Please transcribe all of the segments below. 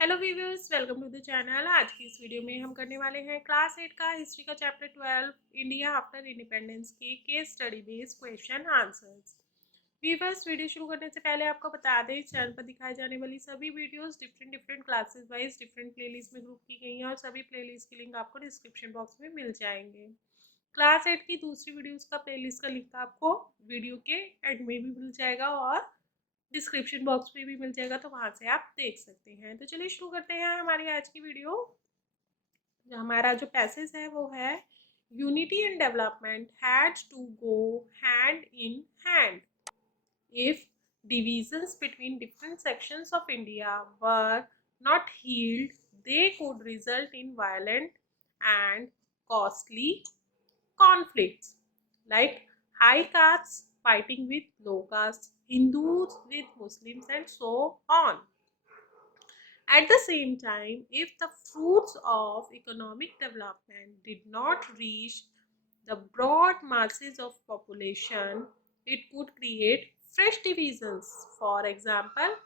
Hello viewers, welcome to the channel. आज की इस वीडियो में हम करने वाले हैं क्लास 8 का हिस्ट्री का चैप्टर 12 इंडिया आफ्टर इंडिपेंडेंस के case study based question answers. Viewers, video शुरू करने से पहले आपको बता दें, इस चैनल पर दिखाई जाने वाली सभी videos different classes wise different playlist में ग्रुप की गई हैं और सभी प्लेलिस्ट की लिंक आपको डिस्क्रिप्शन बॉक्स में मिल जाएंगे। क्लास 8 की दूसरी वीडियोस का प्लेलिस्ट का लिंक आपको वीडियो के एंड में भी मिल जाएगा और डिस्क्रिप्शन बॉक्स में भी मिल जाएगा, तो वहां से आप देख सकते हैं। तो चलिए शुरू करते हैं हमारी आज की वीडियो। हमारा जो पैसेज है वो है, unity and development had to go hand in hand if divisions between different sections of India were not healed, they could result in violent and costly conflicts, like high castes fighting with low castes, Hindus with Muslims, and so on. At the same time, if the fruits of economic development did not reach the broad masses of population, it could create fresh divisions. For example,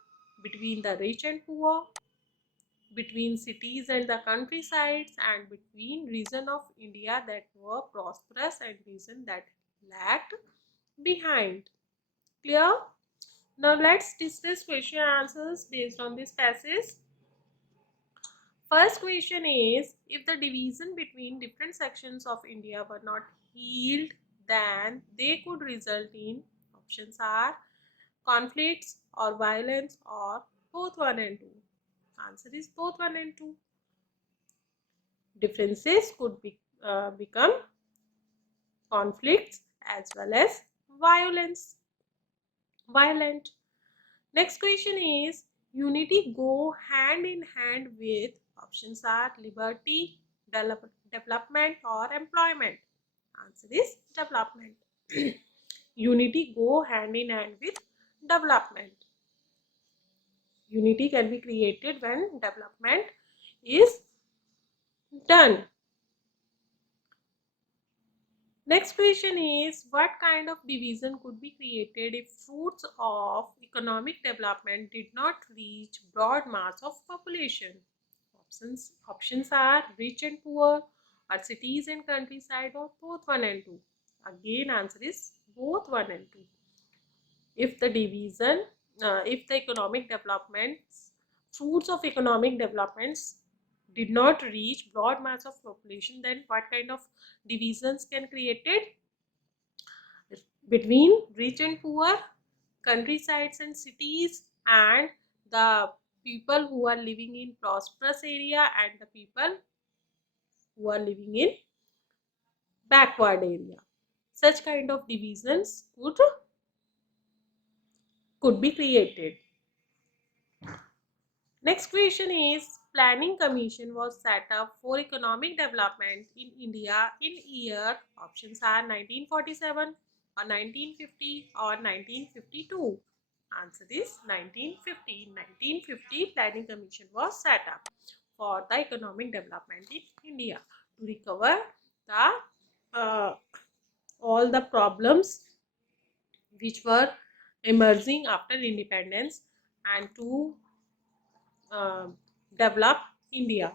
between the rich and poor, between cities and the countrysides, and between regions of India that were prosperous and regions that lagged behind. Clear? Now let's discuss question answers based on this passage. First question is, if the division between different sections of India were not healed, then they could result in, options are conflicts or violence or both 1 and 2. Answer is both 1 and 2. Differences could become conflicts as well as violent. Next question is, unity go hand in hand with, options are liberty, development or employment. Answer is development. Unity go hand in hand with development. Unity can be created when development is done. Next question is, what kind of division could be created if fruits of economic development did not reach broad mass of population? Options are rich and poor, or cities and countryside, or both 1 and 2. Again, answer is both 1 and 2. If the economic developments, fruits of economic developments did not reach broad mass of population, then what kind of divisions can created? Between rich and poor, countrysides and cities, and the people who are living in prosperous area and the people who are living in backward area. Such kind of divisions could be created. Next question is, planning commission was set up for economic development in India in year, options are 1947 or 1950 or 1952. Answer is 1950. 1950 planning commission was set up for the economic development in India to recover the all the problems which were emerging after independence and to develop India.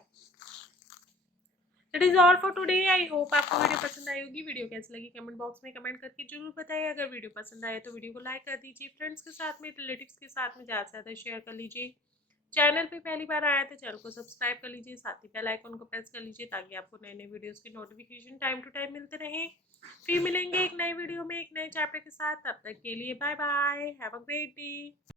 That is all for today. I hope आपको video पसंद आई होगी। Video कैसी लगी comment box में comment करके जरूर बताइए। अगर वीडियो पसंद आए तो वीडियो को लाइक कर दीजिए, फ्रेंड्स के साथ में, रिलेटिव्स के साथ में ज़्यादा से ज़्यादा शेयर कर लीजिए। चैनल पे पहली बार आया तो चैनल को सब्सक्राइब कर लीजिए, साथ ही बेल आइकन को प्रेस कर लीजिए ताकि आपको नए नए वीडियोस की नोटिफिकेशन टाइम टू टाइम मिलते रहे। फिर मिलेंगे एक नए वीडियो में एक नए चैप्टर के साथ। तब तक के लिए bye bye, have a great day.